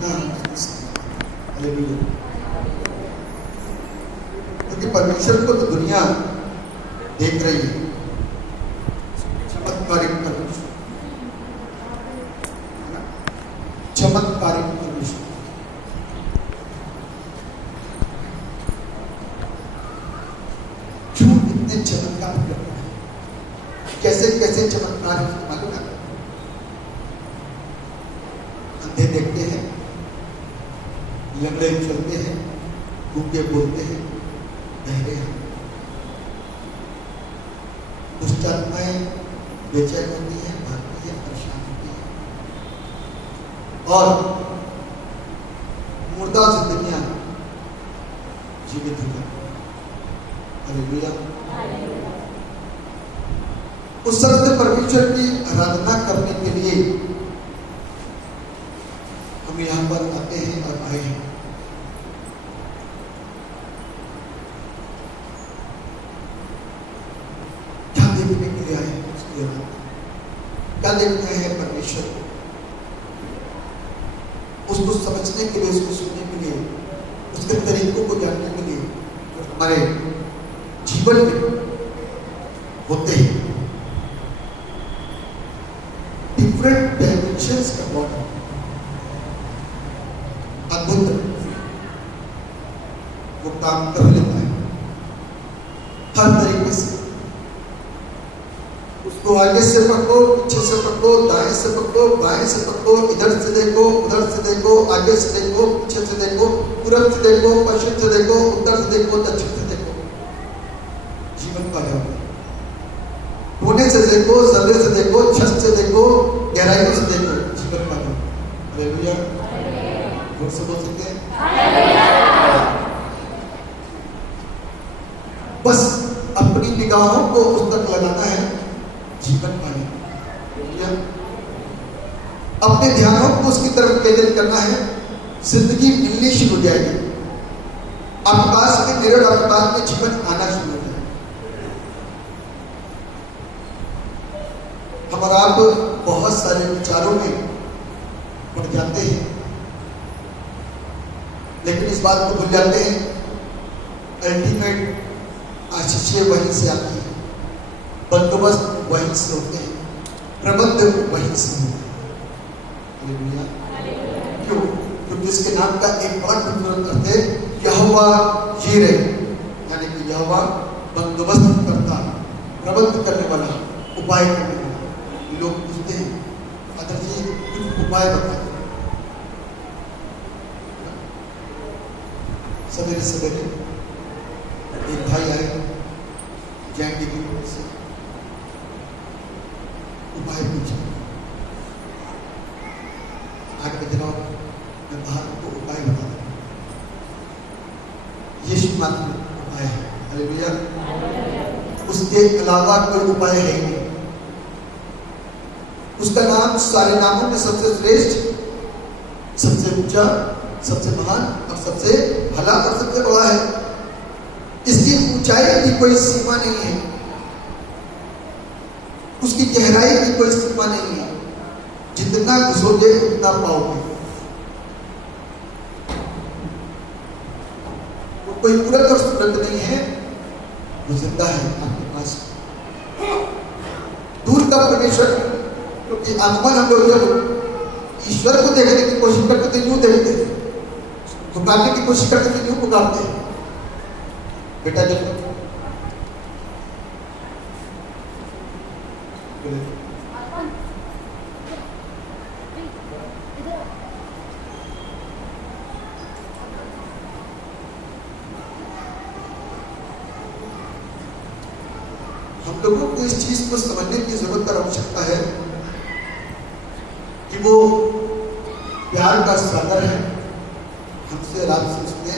कितना हालेलुया। क्योंकि परमेश्वर को तो दुनिया देख रही है, चमत्कारिक परमेश्वर, चमत्कारिक परमेश्वर। क्यों इतने चमत्कार करते हैं? कैसे कैसे चमत्कार मालूम है? अंधे देखते हैं, लंगड़े चलते हैं, गूंगे बोलते हैं, बहरे हैं, दुष्ट आत्माएं बेचैन होती है, भागती है, परेशान होती है, और मुर्दा जिंदगियां जीवित हो जाती है। हालेलुया। उस सत्य परमेश्वर की आराधना करने के लिए हम यहां पर आते हैं और आए हैं। क्या देखने के लिए आए हैं? उसकी आराधना क्या देखना है? परमेश्वर को, उसको समझने के लिए, उसको सुनने के लिए, उसके तरीकों को जानने के लिए जो हमारे जीवन में होते हैं। डिफरेंट डायमेंशंस का गॉड अद्भुत वो काम कर लेता है हर तरीके से। उसको आगे से पकड़ो, पीछे से पकड़ो, दाएं से पकड़ो, बाएं से पकड़ो, इधर से देखो, उधर से देखो, आगे से देखो, पीछे से देखो, पूरब से देखो, पश्चिम से देखो, उत्तर से देखो, दक्षिण से देखो, जीवन का है। कोने से देखो, जर्रे से देखो, छत से देखो, गहराइयों से देखो, जीवन का है। हालेलुया। जोर से बोल सकते हैं बस अपनी निगाहों को उस तक लगाना है, जीवन पाने। अपने ध्यानों को उसकी तरफ केंद्रित करना है, जिंदगी मिलनी शुरू हो जाएगी। आकाश में निरल आकाश में जीवन आना शुरू हो जाएगा। हम और आप बहुत सारे विचारों में पड़ जाते हैं, लेकिन इस बात को भूल जाते हैं अल्टीमेट आशीषें वहीं से आती है, बंदोबस्त वहीं से होते हैं, प्रबंध वहीं से होते हैं। क्यों? क्योंकि इसके नाम का एक बड़ा खूबसूरत अर्थ है यहोवा यीरे, यानी कि यहोवा बंदोबस्त करता, प्रबंध करने वाला, उपाय करने वाला। लोग पूछते हैं फादर जी कुछ उपाय बताएं। सवेरे सवेरे एक भाई आए जैन की से, उपाय पूछे। आगे जनाब मैं बाहर को उपाय बता दूं, यीशु मात्र उपाय है। हालेलुया। उसके अलावा कोई उपाय है ही नहीं। उसका नाम सारे नामों में सबसे श्रेष्ठ, सबसे ऊंचा, सबसे महान और सबसे भला और सबसे बड़ा है। इसकी ऊंचाई की कोई सीमा नहीं है, उसकी गहराई की कोई सीमा नहीं है। जितना घुसोगे उतना पाओगे। वो कोई तुरंत और तुरंत नहीं है, वो जिंदा है आपके पास। दूर का परमेश्वर, क्योंकि आत्मा हम लोग जब ईश्वर को देखने की कोशिश करते तो यूं देखते हैं, पुकारने की कोशिश करते तो यूं पुकारते हैं, बेटा जब हम लोगों को इस चीज को समझने की जरूरत और आवश्यकता है कि वो प्यार का सागर है। हमसे रात से उसने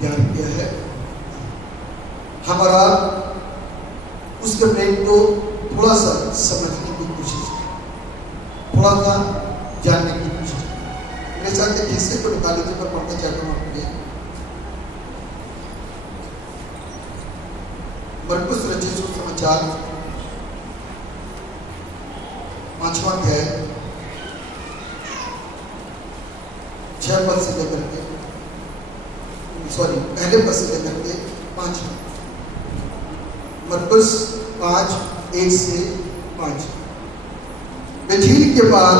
प्यार किया है। हम और आप उसके प्रेम को थोड़ा सा समझने की कोशिश करें, थोड़ा सा जानने की कोशिश करें। मेरे साथ एक हिस्से को निकाले थे, मैं पढ़ना चाहता हूँ आपके लिए। मरकुस रचित सुसमाचार 5वां अध्याय 6 पद से लेकर के पहले पद से लेकर के 5 मरकुस 5:1 से 5। वे झील के पार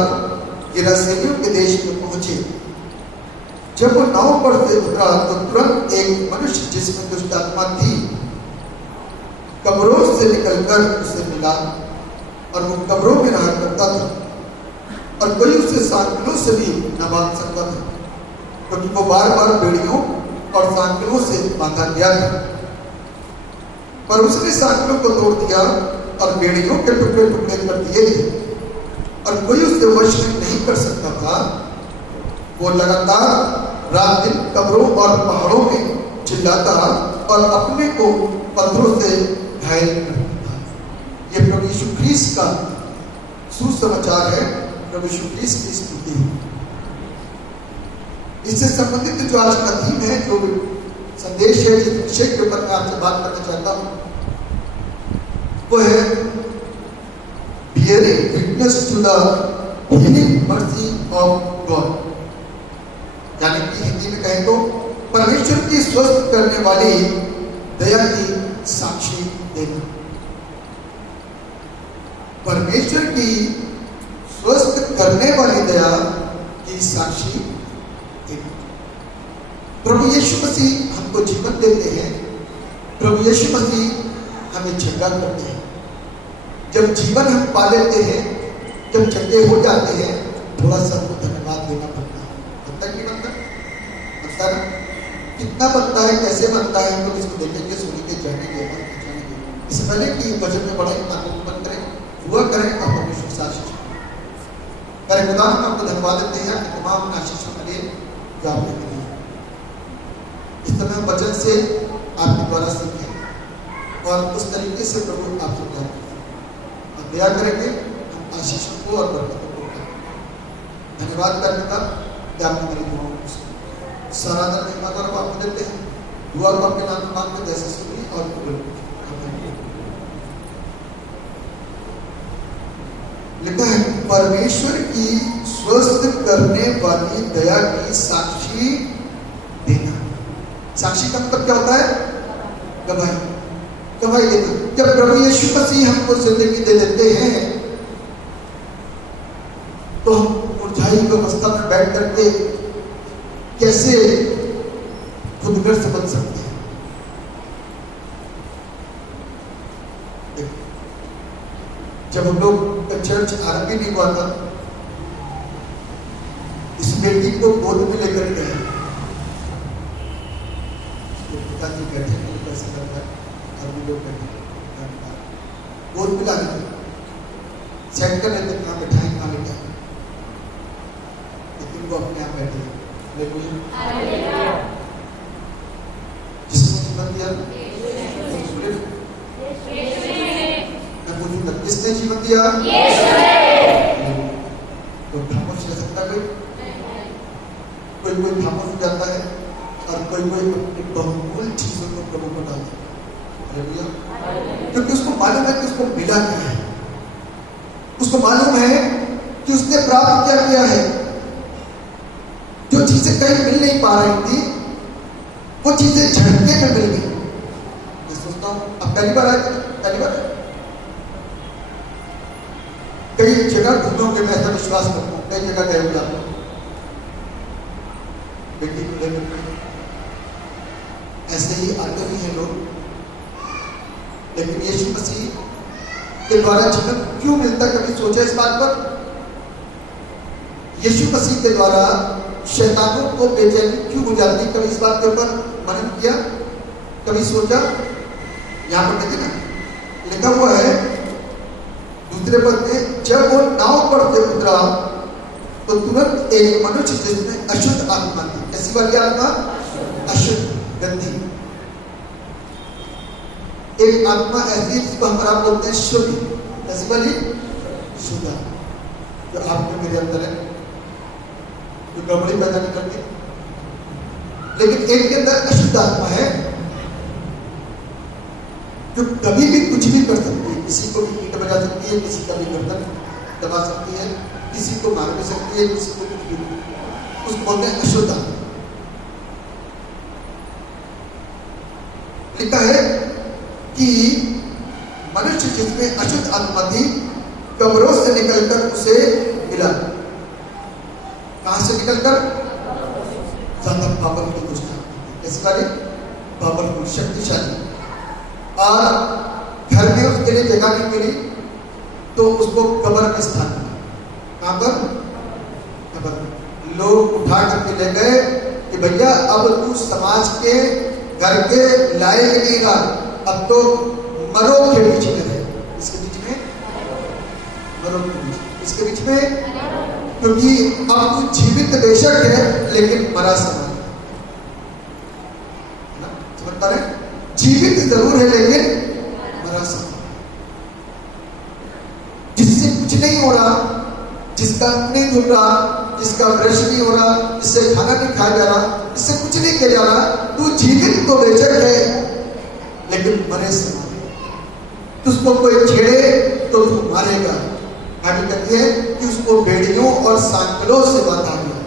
गिरासेनियों के देश में पहुंचे। जब वो नाव पर से उतरा तो तुरंत एक मनुष्य जिसमें दुष्ट आत्मा थी कब्रों से निकलकर उसे मिला, और वो कब्रों में रहा करता था, और कोई उसे सांकलों से भी न बांध सकता था, क्योंकि वो बार बार बेड़ियों और सांकलों से बांधा गया था। पर उसने सांकलों को तोड़ दिया और बेड़ियों के टुकड़े टुकड़े कर दिए थे, और कोई उसे वश नहीं कर सकता था। वो लगातार रात दिन कब्रों और पहाड़ों में चिल्लाता और अपने को पत्थरों से घायल करता था। ये प्रभु यीशु ख्रीस्त का सुसमाचार है, प्रभु यीशु ख्रीस्त की स्तुति है। इससे संबंधित जो आज का थीम है, जो संदेश है, जिस विषय के ऊपर मैं आपसे बात करना चाहता हूं, वो है bearing witness to the healing mercy of God। यानी कि हिंदी में कहें तो परमेश्वर की स्वस्थ करने वाली दया की साक्षी देना। परमेश्वर की स्वस्थ करने वाली दया की साक्षी देना। प्रभु यीशु मसीह हमको जीवन देते हैं, प्रभु यीशु मसीह हमें चंगा करते हैं। जब जीवन हम पा लेते हैं, जब चंगे हो जाते हैं, थोड़ा सा हमको धन्यवाद देना पड़ता है। बनता है कि बनता है? कितना बनता है, कैसे बनता है, हम लोग इसको देखेंगे, सुनेंगे, जानेंगे। इससे पहले कि वचन में बढ़ाई आंखों को बंद करें, दुआ करें और परमेश्वर से आशीष करें। खुदा हम आपको धन्यवाद देते हैं तमाम आशीषों के लिए जो आपने मिली। इस तरह वचन से आपके द्वारा सीखें और उस तरीके से प्रभु आपसे प्यार करें और दया करेंगे। हम आशीषों को और बरकतों को धन्यवाद करने का कि आपने मेरी दुआओं को सारा धन्यवाद और आपको देते हैं। दुआ को आपके नाम में मांगते जैसे सुनी और कबूल। लिखा है परमेश्वर की स्वस्थ करने वाली दया की साक्षी देना। साक्षी का मतलब क्या होता है? गवाही, गवाही देना। जब प्रभु यीशु मसीह हमको जिंदगी दे देते हैं तो हम मुरझाई अवस्था में बैठ करके कैसे खुदगर्ज बन सकते हैं? जब हम लोग चर्च आरंभ ही नहीं हुआ था, इस बेटी को गोद में लेकर गए, पिताजी बैठे कैसे करता है, आदमी लोग बैठे गोद में ला सेट कर लेते, कहाँ बैठाए कहाँ बैठा, लेकिन वो अपने आप बैठे। जिसने जीवन दिया, किसने जीवन दिया? तो खामोश रह सकता कोई खामोश हो जाता है और कोई अपनी बहुमूल्य चीजों को प्रभु को डालता है, क्योंकि उसको मालूम है कि उसको मिला क्या है, उसको मालूम है कि उसने प्राप्त क्या किया है। जो चीजें कहीं मिल नहीं पा रही थी, वो चीजें झटके में मिल गई। मैं सोचता हूँ अब पहली बार आए, पहली बार कई जगह घूमोगे, मैं ऐसा विश्वास करता हूँ, कई जगह गए हुए आप बेटी को लेकर ऐसे ही आते ही हैं लोग, लेकिन यीशु मसीह के द्वारा जीवन क्यों मिलता, कभी सोचा इस बात पर? यीशु मसीह के द्वारा शैतानों को बेचैनी क्यों हो जाती, कभी इस बात के ऊपर मनन किया, कभी सोचा? यहां पर देखिए ना, लिखा हुआ है दूसरे पद में, जब वो नाव पर से उतरा तो तुरंत एक मनुष्य जिसमें अशुद्ध आत्मा थी। कैसी वाली आत्मा? अशुद्ध, गंदी। एक आत्मा ऐसी जिसको हम आप बोलते हैं शुद्ध। कैसी वाली? शुद्ध, जो आपके मेरे अंदर है, जो गड़बड़ी पैदा नहीं करती। लेकिन एक के अंदर अशुद्ध आत्मा है जो कभी भी कुछ भी कर सकती है, किसी को भी ईंट बजा सकती है, किसी का भी गर्दन दबा सकती है, किसी को मार भी सकती है, किसी को कुछ भी। उसको बोलते हैं अशुद्ध आत्मा। लिखा है कि मनुष्य जिसमें अशुद्ध आत्मा थी कब्रों से निकलकर उसे मिला। कहां से निकलकर? ज्यादा पावरफुल दुष्ट आत्मा, ऐसी वाली पावरफुल, शक्तिशाली। और घर में उसके लिए जगह नहीं मिली तो उसको कब्र में स्थान मिला। कहां पर? कब्र में। लोग उठा करके ले गए कि भैया अब तू समाज के घर के लायक नहीं रहा, अब तो मरो के बीच में रहे। इसके बीच में मरो के बीच, इसके बीच में, क्योंकि अब तू जीवित बेशक है लेकिन मरा समान है। समझ पा रहे? जीवित जरूर है लेकिन मरा समान। जिससे कुछ नहीं हो रहा, जिसका नहीं धुल रहा, जिसका ब्रश नहीं हो रहा, जिससे खाना नहीं खाया जा रहा, जिससे कुछ नहीं किया जा रहा, तू जीवित तो बेशक है लेकिन मरे समान। तुझको कोई छेड़े तो तू मारेगा। बाइबल कहती है कि उसको बेड़ियों और सांकलों से बांधा गया।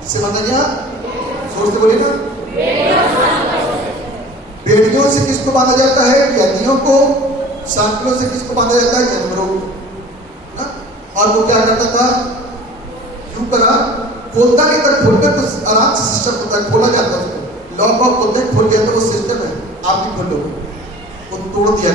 किससे बांधा गया? जोर से बोलिए ना। बेड़ियों से किसको बांधा जाता है? कैदियों को। सांकलों से किसको बांधा जाता है? जानवरों को। और वो क्या करता था? क्यों करा? खोलता नहीं था, खोलकर तो आराम से सिस्टम होता है, खोला जाता है उसको। लॉक वॉक होते हैं, खोल गया तो वो सिस्टम है, आप भी खोलो। वो तोड़ दिया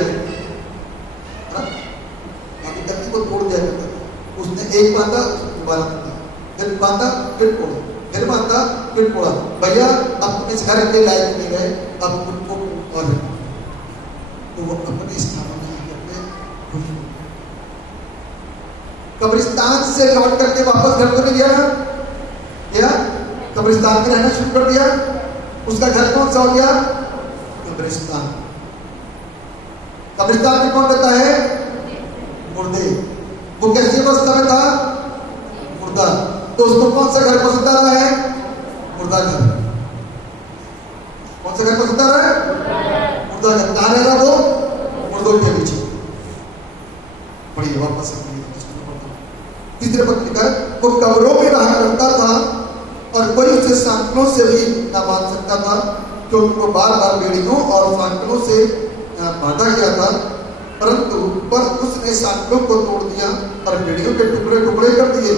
को तोड़ दिया करता था। उसने एक बांधा, दोबारा बांधा, फिर बांधा, फिर तोड़ा, फिर बांधा, फिर तोड़ा। भैया अब इस घर के लायक नहीं गए, अब उनको और तो वो अपने स्थानों में अपने कब्रिस्तान से लौट करके वापस घर को नहीं गया ना, क्या कब्रिस्तान में रहना शुरू कर दिया। उसका घर कौन सा हो गया? कब्रिस्तान। कब्रिस्तान में कौन रहता है? मुर्दे। वो कैसी अवस्था में था? मुर्दा। तो उसको कौन सा घर पसंद आ रहा है? मुर्दा घर। कौन सा घर पसंद आ रहा है? मुर्दा घर। कहां रहेगा वो? मुर्दों के बीच। पढ़िए वापस। तीसरे पद लिखा है, वो कब्रों में रहा करता था और कोई उसे सांकलों से भी न बांध सकता था, क्योंकि वो बार बार बेड़ियों और सांकलों से बांधा गया था। परंतु पर उसने सांकलों को तोड़ दिया और बेड़ियों के टुकड़े टुकड़े कर दिए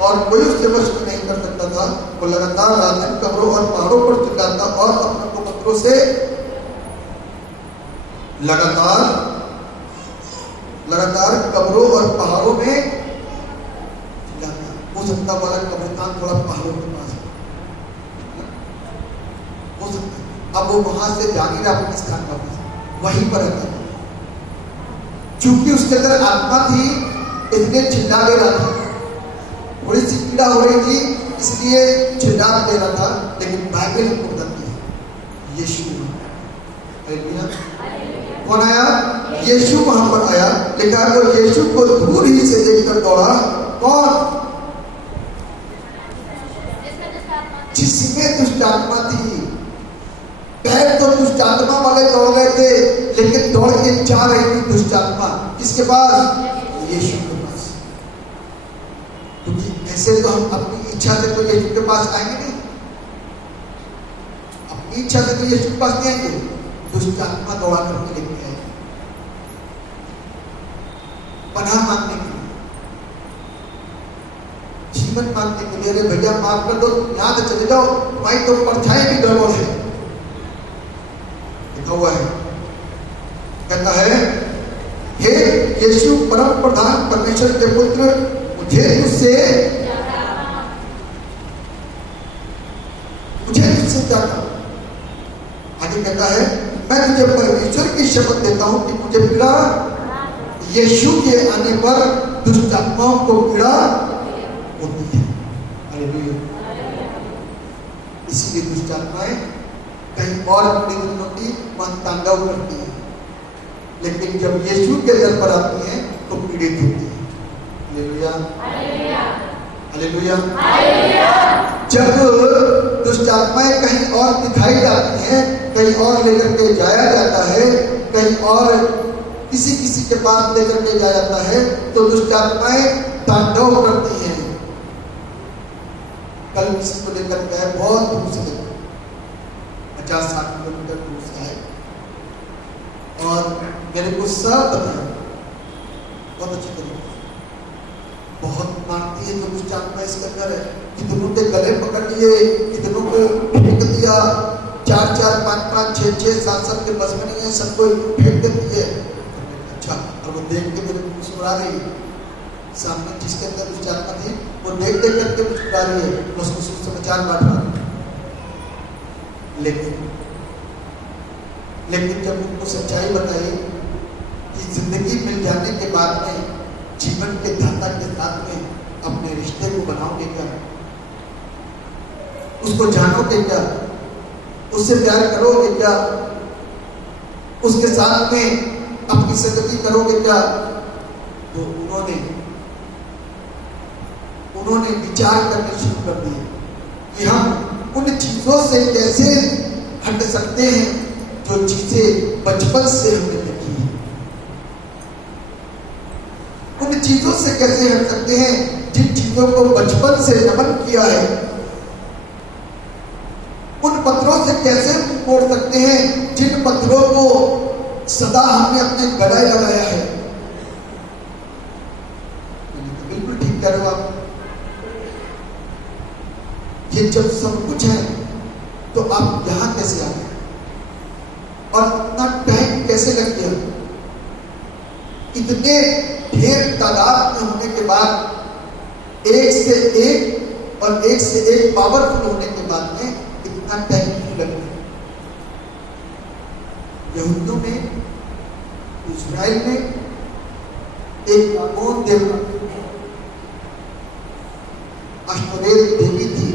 और कोई उसके वश में नहीं कर सकता था। वो लगातार रात दिन कब्रों और पहाड़ों पर चिल्लाता और अपने को पत्थरों से लगातार कब्रों और पहाड़ों में चिल्लाता। हो सकता वाला कब्रिस्तान थोड़ा पहाड़ों के पास हो सकता है। अब वो वहां से जा नहीं रहा अपने स्थान वापस, वहीं पर रहता था। चूंकि उसके अंदर आत्मा थी इसलिए चिल्ला ले रहा था, थोड़ी सी पीड़ा हो रही थी इसलिए चिल्ला ले रहा था। लेकिन बाइबल हमको बताती है यीशु कौन आया? यीशु वहां पर आया। लिखा है वो यीशु को दूर ही से देखकर दौड़ा। कौन? जिसमें दुष्ट आत्मा थी। पहले तो दुष्ट आत्मा वाले दौड़ रहे थे, लेकिन दौड़ के जा रही थी दुष्ट आत्मा किसके पास? यीशु के पास। क्योंकि ऐसे तो हम अपनी इच्छा से तो यीशु के पास आएंगे नहीं, अपनी इच्छा से तो यीशु के पास नहीं आएंगे। दुष्ट आत्मा दौड़ा करके लेके आएगी पनाह मांगने के लिए, जीवन मांगने के लिए। अरे भैया माफ कर दो, यहां से चले जाओ, तुम्हारी तो परछाई भी गड़बड़ है। हुआ है, कहता है हे यीशु परम प्रधान परमेश्वर के पुत्र, मुझे तुझसे चाहता। आगे कहता है मैं तुझे परमेश्वर की शपथ देता हूं कि मुझे पीड़ा, यीशु के आने पर दुष्ट आत्माओं को पीड़ा होती है। हालेलुया। इसीलिए दुष्ट आत्माएं कहीं और अपनी दुनिया की मन तांडव करती है, लेकिन जब यीशु के दर पर आती हैं तो पीड़ित होती है। Hallelujah, hallelujah, hallelujah. जब दुष्ट आत्माएं कहीं और दिखाई जाती हैं, कहीं और लेकर के जाया जाता है, कहीं और किसी के पास लेकर के जाया जाता है, तो दुष्ट आत्माएं तांडव करती हैं। कल किसी को लेकर गए, बहुत दूर से गए, 50-60 किलोमीटर दूर से आए और मेरे को सब बताया बहुत अच्छी तरीके से। बहुत मारती है जो दुष्टात्मा इसके अंदर है, कितनों के गले पकड़ लिए, कितनों को फेंक दिया, 4-4, 5-5, 6-6, 7-7 के बस में नहीं है, सबको फेंक देती है। अच्छा, और वो देख के मेरे मुस्कुरा रही है, सामने जिसके अंदर दुष्टात्मा थी वो देख करके मुस्कुरा रही है, उसको सुसमाचार बांट रहा है। लेकिन जब उनको सच्चाई बताई कि जिंदगी मिल जाने के बाद में जीवन के दाता के साथ में अपने रिश्ते को बनाओगे क्या, उसको जानोगे क्या, उससे प्यार करोगे क्या, उसके साथ में अपनी संगति करोगे क्या, तो उन्होंने विचार करने शुरू कर दिए कि हम उन चीजों से कैसे हट सकते हैं जो चीजें बचपन से हमने देखी है। उन चीजों से कैसे हट सकते हैं जिन चीजों को बचपन से नमन किया है। उन पत्थरों से कैसे मोड़ सकते हैं जिन पत्थरों को सदा हमने अपने गले लगाया है। बिल्कुल ठीक कह रहे हो आप। ये जब सब कुछ है तो आप यहां कैसे आ गए और इतना टाइम कैसे लग गया? इतने ढेर तादाद में होने के बाद, एक से एक और एक से एक पावरफुल होने के बाद में इतना टाइम क्यों लग गया? यहूदियों में, इस्राएल में एक कौन देवता, अश्तोरेत देवी थी।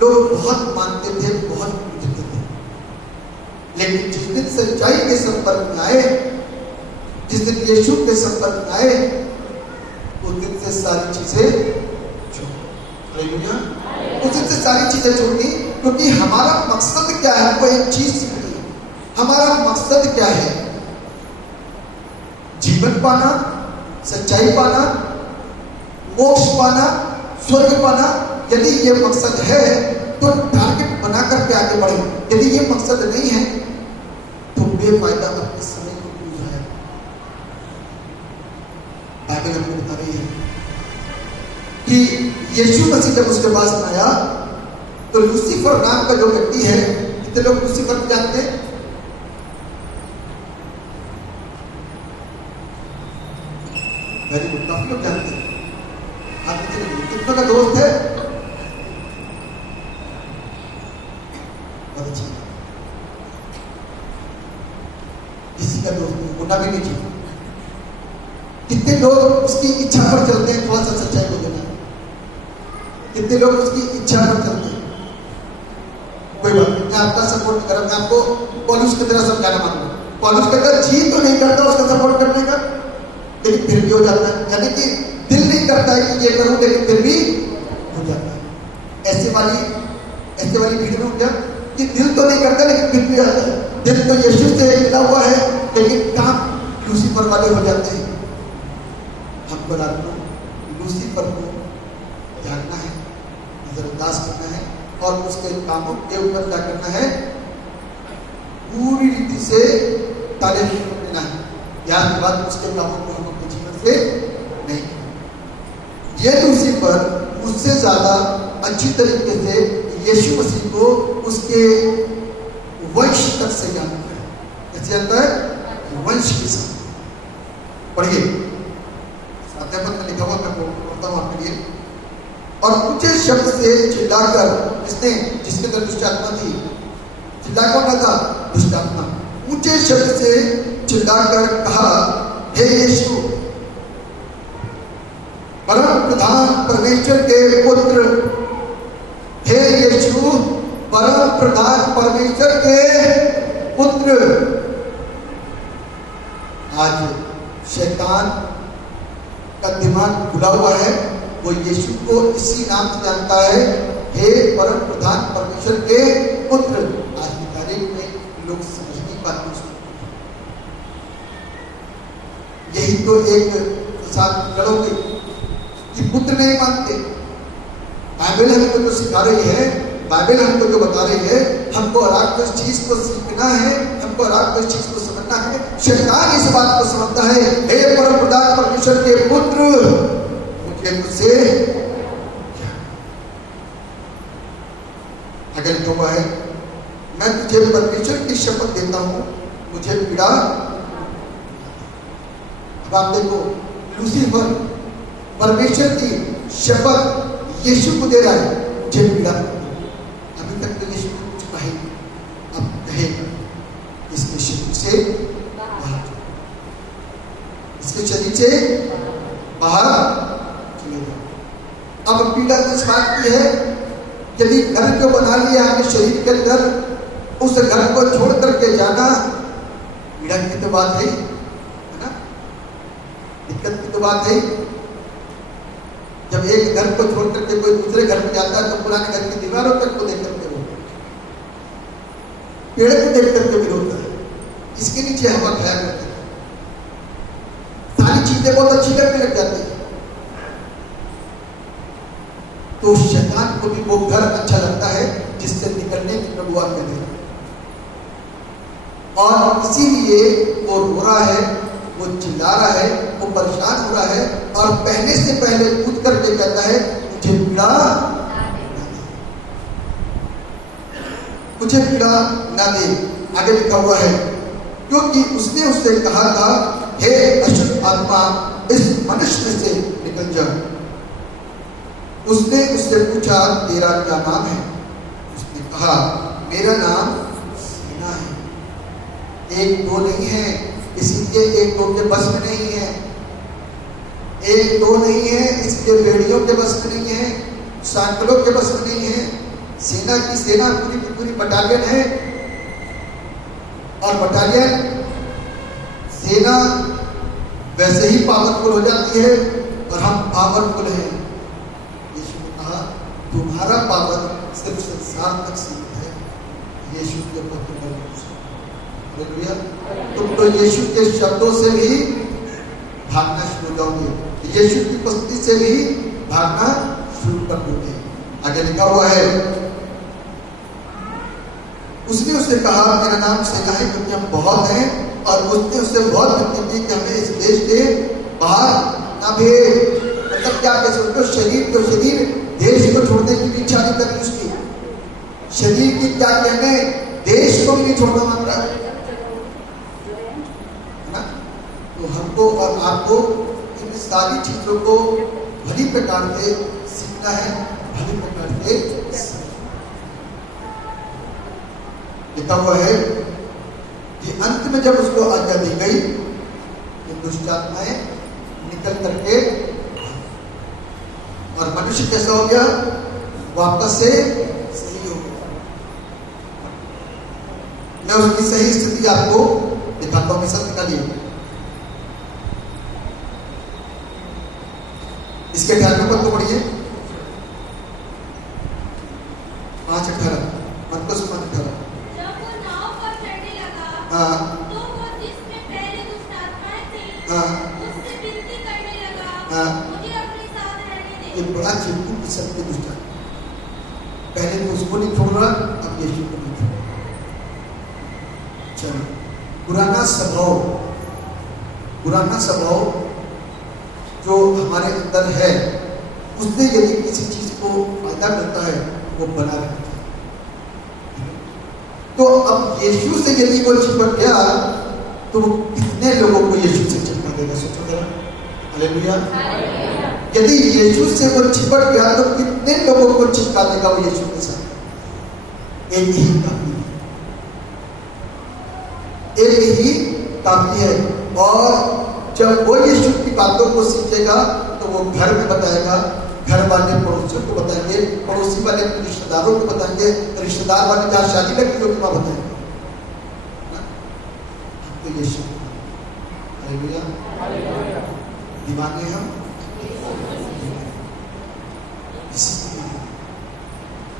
लोग बहुत मानते थे, बहुत पूजते थे, लेकिन जिस दिन सच्चाई के संपर्क में आए, जिस दिन यीशु के संपर्क में आए, उस दिन से सारी चीजें उस दिन से सारी चीजें छोड़ दी। क्योंकि हमारा मकसद क्या है, हमको एक चीज सीखनी है। हमारा मकसद क्या है? जीवन पाना, सच्चाई पाना, मोक्ष पाना, स्वर्ग पाना। यदि ये मकसद है तो टारगेट बना करके आगे बढ़े। यदि ये मकसद नहीं है तो बेफायदा अपने समय को क्यों जाए? बाइबल हमें बता रही है कि यीशु मसीह जब उसके पास आया तो लूसीफर नाम का जो व्यक्ति है, कितने लोग लूसीफर को जानते हैं? वेरी गुड, काफी लोग जानते हैं। आप कितनों का दोस्त है? बहुत अच्छी, किसी का दोस्त नहीं, होना भी नहीं चाहिए। कितने लोग उसकी इच्छा पर चलते हैं? थोड़ा सा सच्चाई को देना। कितने लोग उसकी इच्छा पर चलते हैं? कोई बात नहीं, मैं आपका सपोर्ट कर, मैं आपको पौलुस की तरह समझाना मांगूंगा। पौलुस कहता जी तो नहीं करता उसका सपोर्ट करने का, लेकिन फिर भी हो जाता है। यानी कि दिल नहीं करता है कि ये करूं, लेकिन फिर भी हो जाता है। ऐसे वाली भीड़ में क्या कि दिल तो नहीं करता लेकिन फिर भी आता है। दिल तो यीशु से मिला हुआ है, लेकिन काम लूसीफर वाले हो जाते हैं। हमको रात को लूसीफर को जानना है, नजरअंदाज करना है और उसके कामों के ऊपर क्या करना है? पूरी रीति से ताले लेना है। याद के बाद उसके कामों को हम अपने जीवन से नहीं। ये लूसीफर मुझसे ज्यादा अच्छी तरीके से यीशु मसीह को उसके वंश तक से जानता है। कैसे जानता है? वंश के साथ। पढ़िए, अध्यापन में लिखा हुआ, मैं पढ़ता हूं आपके लिए। और ऊंचे शब्द से चिल्लाकर, जिसके अंदर दुष्टात्मा थी, चिल्ला कौन था? दुष्टात्मा। ऊंचे शब्द से चिल्लाकर कहा, हे यीशु, परम प्रधान परमेश्वर के पुत्र, हे यीशु, परम प्रधान परमेश्वर के पुत्र। आज शैतान का दिमाग खुला हुआ है, वो यीशु को इसी नाम से जानता है, हे परम प्रधान परमेश्वर के पुत्र। आज की तारीख में लोग समझ नहीं पाते। यही तो एक साथ लड़ोगे कि पुत्र नहीं मानते। बाइबल हमको जो सिखा रही है, बाइबल हमको जो बता रही है, हमको और इस चीज को सीखना है, हमको और इस चीज को समझना है। शैतान इस बात को समझता है, हे परमप्रधान परमेश्वर के पुत्र, मुझे तुझसे अगर तो है, मैं तुझे परमेश्वर की शपथ देता हूं, मुझे पीड़ा। अब आप देखो, लूसीफर परमेश्वर की शपथ यीशु को दे रहा है, मुझे पीड़ा। अभी तक तो यीशु को कुछ कहे, अब कहेगा इसके शरीर से बाहर, इसके शरीर से बाहर चले जाओ। अब पीड़ा तो इस बात की है, यदि घर को बना लिया हमने शरीर के अंदर, उस घर को छोड़ करके जाना पीड़ा की तो बात है ना, दिक्कत की तो बात है। जब एक घर को छोड़ करके कोई दूसरे घर में जाता है तो पुराने घर की दीवारों तक को देख करके रोता है, पेड़ को देख करके भी रोता है, इसके नीचे हवा खाया करते हैं, सारी चीजें बहुत अच्छी लगने लग जाती है। तो शैतान को भी वो घर अच्छा लगता है जिससे निकलने की प्रभु आज्ञा दे रहा है, और इसीलिए वो रो रहा है, वो चिल्ला रहा है, वो परेशान हो रहा है, और पहले से पहले कूद करके कहता है, मुझे पीड़ा मुझे पीड़ा ना दे। आगे लिखा हुआ है, क्योंकि उसने उससे कहा था, हे अशुद्ध आत्मा, इस मनुष्य से निकल जा। उसने उससे पूछा, तेरा क्या नाम है? उसने कहा, मेरा नाम सेना है। एक दो नहीं है, इसलिए एक दो के बस में नहीं है, एक दो नहीं है, इसलिए बेड़ियों के बस में नहीं है, सैकड़ों के बस में नहीं है। सेना की सेना पूरी की पूरी बटालियन है, और बटालियन सेना वैसे ही पावरफुल हो जाती है, और हम पावरफुल हैं। तुम्हारा पावर सिर्फ संसार तक सीमित है, यीशु के पुत्र हालेलुया। तुम तो यीशु के शब्दों से भी भागना शुरू हो जाओगे, यीशु की उपस्थिति से भी भागना शुरू कर दोगे। आगे लिखा हुआ है, उसने उससे कहा, मेरा नाम सेना है, क्योंकि हम बहुत हैं। और उसने उससे बहुत विनती की कि हमें इस देश के बाहर ना भेज। मतलब क्या कह सकते हो, शरीर को शरीर देश को छोड़ने की भी इच्छा नहीं करती उसकी, शरीर की क्या कहने, देश को भी नहीं छोड़ना मांग रहा है ना। तो हमको और आपको इन सारी चीजों को भली प्रकार से सीखना है, भली प्रकार से लिखा हुआ है कि अंत में जब उसको आज्ञा दी गई तो दुष्ट आत्माएं निकल करके, और मनुष्य कैसा हो गया, वापस से सही हो गया। मैं उसकी सही स्थिति आपको दिखाता हूं, मिसल निकालिए इसके 18वें पद को पढ़िए, 5:18, मरकुस 5:18। जब वो नाव पर चढ़ने लगा, हाँ, तो वो जिसमें पहले दुष्ट आत्माएं थीं, हाँ, उससे विनती करने लगा, हाँ। मुझे अपने साथ रहने दे। ये बड़ा चिंतु किस्म के दुष्ट है। पहले तो उसको नहीं छोड़ रहा, अब यीशु को नहीं छोड़ रहा। चलो, पुराना स्वभाव जो हमारे अंदर है, उससे यदि किसी चीज को फायदा मिलता है, वो बना रहता है। तो अब यीशु से यदि वो चिपक गया, तो वो कितने लोगों को यीशु से चिपका देगा, सोचो जरा। हालेलुया। यदि यीशु से वो चिपक गया, तो कितने लोगों को चिपका देगा वो यीशु के साथ। एक ही काफी है, एक ही काफी है। और जब वो यीशु की बातों को सीखेगा, तो वो घर में बताएगा, घर वाले पड़ोसियों को बताएंगे, पड़ोसी वाले रिश्तेदारों को बताएंगे, रिश्तेदार वाले जहाँ शादी लगी होगी वहां बताएंगे। तो यीशु, हालेलुया, दीवाने हम।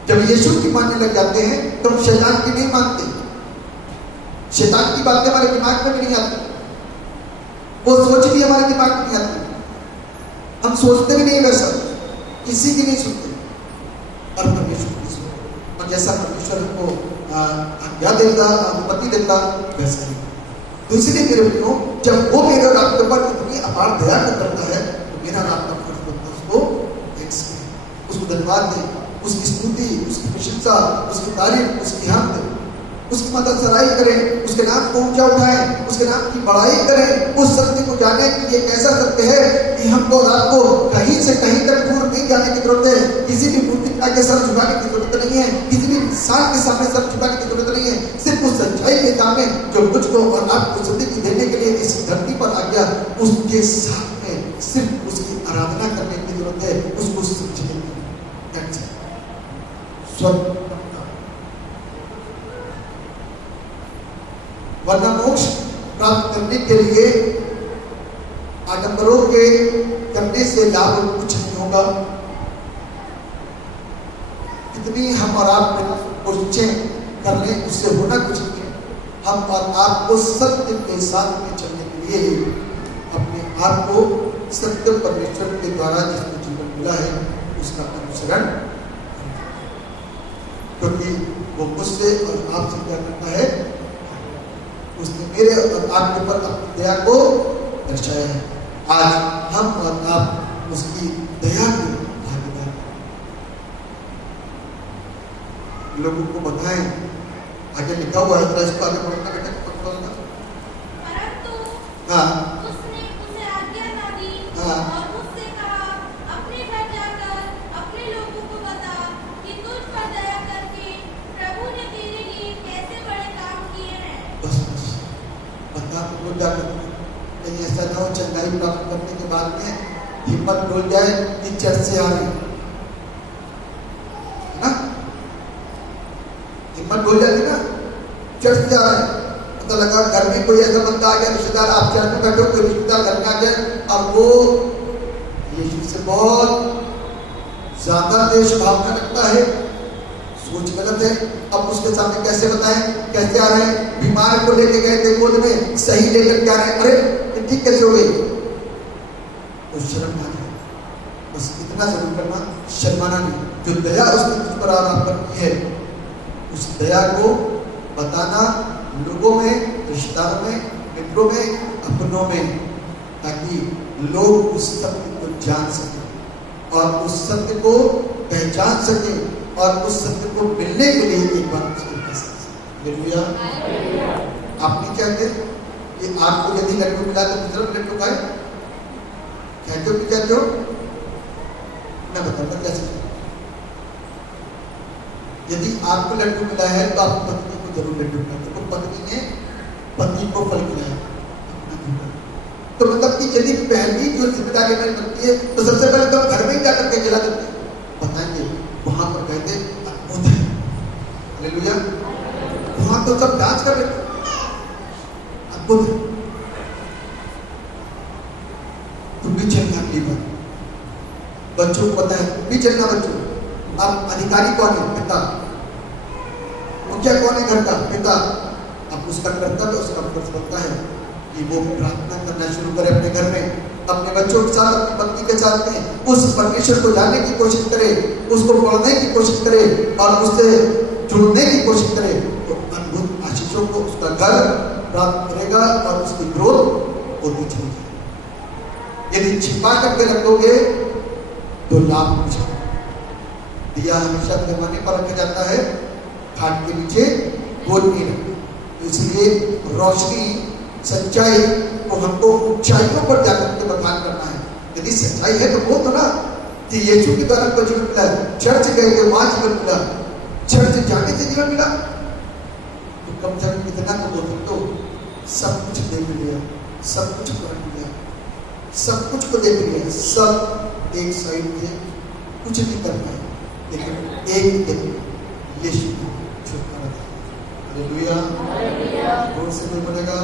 जब यीशु की मानने लग जाते हैं, तो हम शैतान की नहीं मानते। शैतान की बातें हमारे दिमाग में भी नहीं आती, वो सोच भी हमारे दिमाग में नहीं आती। हम सोचते भी नहीं वैसा, किसी की नहीं सुनते, और परमेश्वर की सुनते। और जैसा परमेश्वर हमको आज्ञा देता, अनुमति देता, वैसा ही। तो इसलिए मेरे प्रियो, जब वो मेरे और आपके ऊपर इतनी अपार दया करता है, तो मेरा और आपका फर्ज बनता है उसको थैंक्स करें, उसको धन्यवाद दें, उसकी स्तुति, उसकी प्रशंसा, उसकी तारीफ, उसकी हमद, उसकी मदद सराही करें, उसके नाम को ऊंचा उठाएं, उसके नाम की बड़ाई करें, उस सत्य को जाने कि ये कैसा सत्य है कि हमको और आपको कहीं से कहीं तक दूर नहीं जाने की जरूरत है, किसी भी मूर्ति के आगे सर झुकाने की जरूरत नहीं है, किसी भी इंसान के सामने सर झुकाने की जरूरत नहीं है, सिर्फ उस सच्चाई के सामने जो मुझको और आपको जिंदगी देने के लिए इस धरती पर आ गया, उसके सामने सिर्फ उसकी आराधना करने की जरूरत है, उसको समझने की। स्वर्ग वरना मोक्ष प्राप्त करने के लिए आडंबरों के करने से लाभ कुछ नहीं होगा। कितनी हम और आप कोशिशें कर लें, उससे होना कुछ नहीं है। हम और आपको सत्य के साथ में चलने के लिए अपने आप को सत्य परमेश्वर के द्वारा जिसको जीवन मिला है उसका अनुसरण, क्योंकि वो मुझसे और आपसे क्या करता है, उसने मेरे और आपके ऊपर अपनी दया को दर्शाया है। आज हम और आप उसकी दया के भागीदार लोगों को बताएं। आगे लिखा हुआ है, इसको आगे पढ़ना बेटा, पढ़ना। परंतु हाँ, उसने उसे आज्ञा ना दी हाँ। और उससे कहा, अपने घर जाकर अपने लोगों को बता कि तुझ पर दया करके प्रभु ने तेरे लिए कैसे बड़े काम किए हैं। बस बता तो जाकर कहीं ऐसा ना हो चंगाई प्राप्त करने के बाद में हिम्मत डोल जाए कि चर्च से आ रही है ना, हिम्मत डोल जाती ना, चर्च से आ रहे हैं, पता लगा घर में कोई ऐसा बंदा आ गया, रिश्तेदार, आप चर्च में बैठे हो, कोई रिश्तेदार घर में आ गया और वो यीशु से बहुत ज्यादा देश भावना रखता है, सोच गलत है। अब उसके सामने कैसे बताएं, कैसे आ रहे हैं, बीमार को लेके गए थे गोद में, सही लेकर के आ रहे हैं, अरे ठीक कैसे हो गई, तो शर्म ना है, बस इतना जरूर करना, शर्माना नहीं। जो दया उसने तुझ पर और आप पर की है, उस दया को बताना लोगों में, रिश्तेदारों में, मित्रों में, अपनों में, ताकि लोग उस सत्य को जान सके और उस सत्य को पहचान सके और उस सत्य को मिलने के लिए एक बार उसको कह सकते। आप नहीं कहते कि आपको यदि लड्डू मिला तो दूसरा लड्डू खाए, कहते हो कि कहते हो, मैं बताऊंगा कैसे। यदि आपको लड्डू मिला है तो आप पत्नी को जरूर लड्डू खिलाते, तो पत्नी ने पति को फल खिलाया, तो मतलब कि यदि पहली जो जिम्मेदारी हमारी बनती है तो सबसे पहले तो घर में ही जाकर के खिला देते हैं, बताएंगे वहां पर कहते अद्भुत है, हालेलुया, वहां तो सब डांस कर रहे अद्भुत है। तुम भी चलना की बात, बच्चों को पता है, तुम भी चलना बच्चों। अब अधिकारी कौन है? पिता। मुखिया कौन है घर का? पिता। अब उसका कर्तव्य, उसका फर्ज बनता है कि वो प्रार्थना करना शुरू करे अपने घर में, अपने बच्चों के साथ, अपनी पत्नी के साथ में उस परमेश्वर को जानने की कोशिश करे, उसको पढ़ने की कोशिश करे और उससे जुड़ने की कोशिश करे, तो अद्भुत आशीषों को उसका घर प्राप्त करेगा और उसकी ग्रोथ होती चली जाएगी। यदि छिपा करके रखोगे तो लाभ कुछ नहीं। दिया हमेशा पैमाने पर रखा जाता है, खाट के नीचे गोल नहीं रखते। इसलिए रोशनी, सच्चाई को हमको ऊंचाइयों पर जाकर के बखान करना है। यदि सच्चाई है तो वो तो ना कि यीशु के द्वारा को जीवन मिला, चर्च गए थे वहां जीवन मिला, चर्च जाने से जीवन मिला, तो कम से कम इतना तो बोल सकते हो सब कुछ देख लिया, सब कुछ कर लिया, सब कुछ को देख लिया, सब एक साइड में कुछ नहीं कर पाए, लेकिन एक दिन यीशु को छुटकारा दिया। हालेलुया, जोर से नहीं बोलेगा,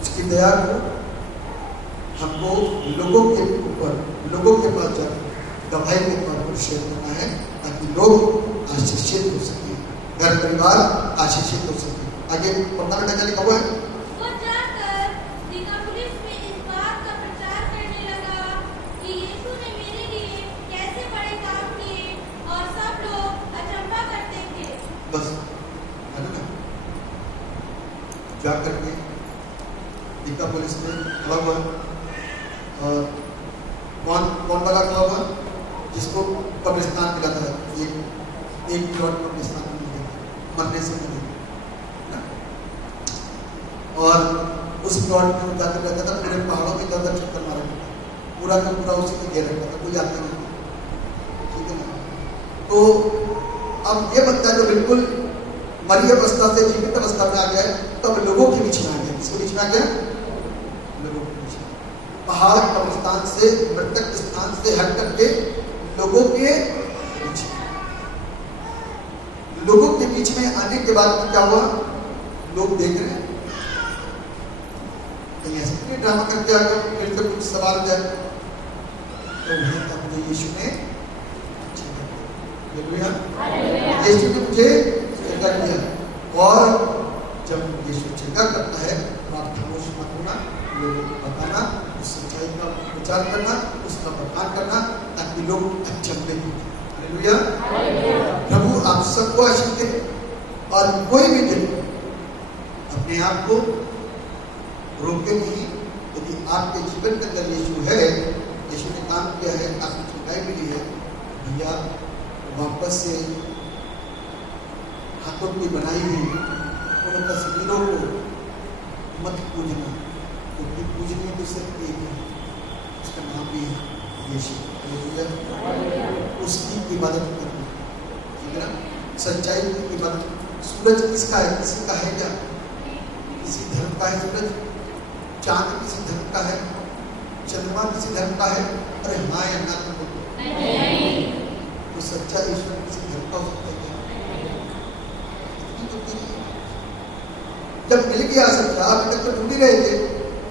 उसकी दया को हमको लोगों के ऊपर, लोगों के पास जाकर गवाही के तौर पर शेयर करना है, ताकि लोग आशीषित हो सके, घर परिवार आशीषित हो सके। आगे पढ़ना बेटा क्या लिखा हुआ है? वो जाकर दिकापुलिस में खड़ा हुआ है। और कौन वाला खड़ा हुआ, जिसको कब्रिस्तान मिला था, एक प्लॉट कब्रिस्तान में मिल गया, मरने से पहले ना। और उस प्लॉट में जाकर रहता था, पूरे पहाड़ों में ज्यादा चक्कर मारा था, पूरा का पूरा उसी में घेर रखा था, कोई आता नहीं, ठीक है ना। तो अब ये बच्चा जो बिल्कुल मरी अवस्था से जीवित अवस्था में आ गया है, तब लोगों के बीच में आ गया। किसके बीच में आ गया? लोगों के बीच में। पहाड़ कब्रिस्तान से, मृतक स्थान से हट करके लोगों के बीच में, लोगों के बीच में आने के बाद क्या हुआ? लोग देख रहे हैं, कहीं ऐसे ड्रामा करके आ गए, फिर से कुछ सवाल जाए तो मुझे यीशु ने यीशु ने मुझे चेता किया। और जब यीशु चेता करता है तो आप खामोश मत होना, लोगों को बताना, उस सच्चाई का प्रचार करना, उसका प्रचार करना, ताकि लोग अचंभे हों। हालेलुया। प्रभु आप सबको आशीष दे। और कोई भी दिन अपने आप को रोके नहीं। यदि आपके जीवन के अंदर यीशु है, यीशु ने काम किया है, आपकी चुनाई मिली है, भैया वापस से हाथों की बनाई हुई उन तस्वीरों को मत पूजना, क्योंकि पूजने तो सिर्फ एक है, उसका नाम भी है यीशु। उसकी इबादत करना, ठीक है ना। सच्चाई की इबादत। सूरज किसका है? किसी का है क्या? किसी धर्म का है सूरज? चांद किसी धर्म का है? चंद्रमा किसी धर्म का है? अरे हाँ या ना तो सच्चा ईश्वर किसी धर्म का हो सकता है? जब मिल गया सच्चा, अभी तक तो ढूंढ ही रहे थे,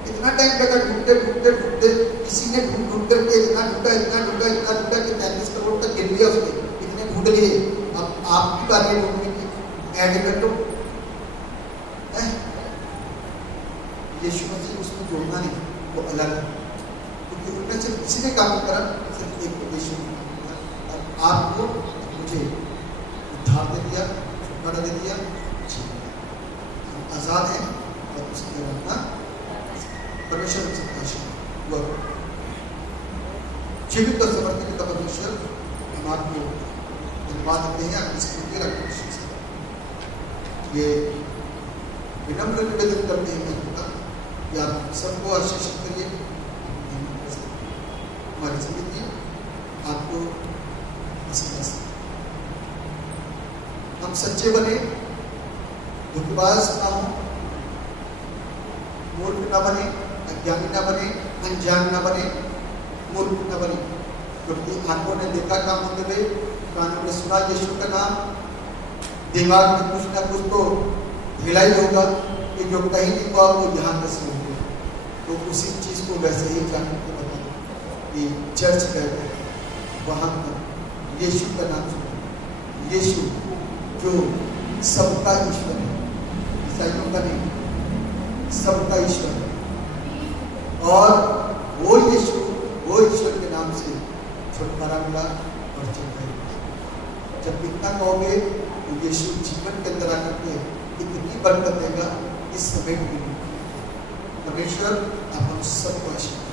इतना टाइम लगा ढूंढते ढूंढते ढूंढते, किसी ने ढूंढ ढूंढ करके इतना ढूंढा कि 43 करोड़ तक गिर लिया उसने, इतने ढूंढ लिए। अब आपकी बारी है ढूंढने की, ऐड कर लो। यीशु मसीह उसमें जोड़ना नहीं, वो अलग है, क्योंकि उनमें सिर्फ किसी ने काम करा, सिर्फ एक यीशु ने। आपको मुझे उद्धार दे दिया, छुटकारा दे दिया, हम आजाद हैं और उसके अपना परमेश्वर से जीवित और समर्पित परमेश्वर, हम आपको धन्यवाद देते हैं। आपकी स्तुति रखते हैं, ये विनम्र निवेदन करते हैं मैं कि आप सबको आशीषित करिए। हमारी जिंदगी आपको हम सच्चे बने, धोखेबाज ना हो, मूर्ख ना बने, अज्ञानी ना बने, अनजान ना बने, मूर्ख ना बने, क्योंकि आंखों ने देखा काम होते हुए, कानों ने सुना यीशु का नाम, दिमाग में कुछ ना कुछ तो हिला ही होगा कि जो कहीं नहीं हुआ वो यहाँ तक सुन गया। तो उसी चीज को वैसे ही जाने को बता कि चर्च गए, वहां पर यीशु का नाम सुना, यीशु जो सबका ईश्वर है, ईसाइयों का नहीं, सबका ईश्वर है। और वो यीशु, वो ईश्वर के नाम से छुटकारा मिला और चल। जब इतना कहोगे तो यीशु जीवन के अंदर आकर के इतनी बरकत देगा, इस समय भी। परमेश्वर आप हम सबको आशीर्वाद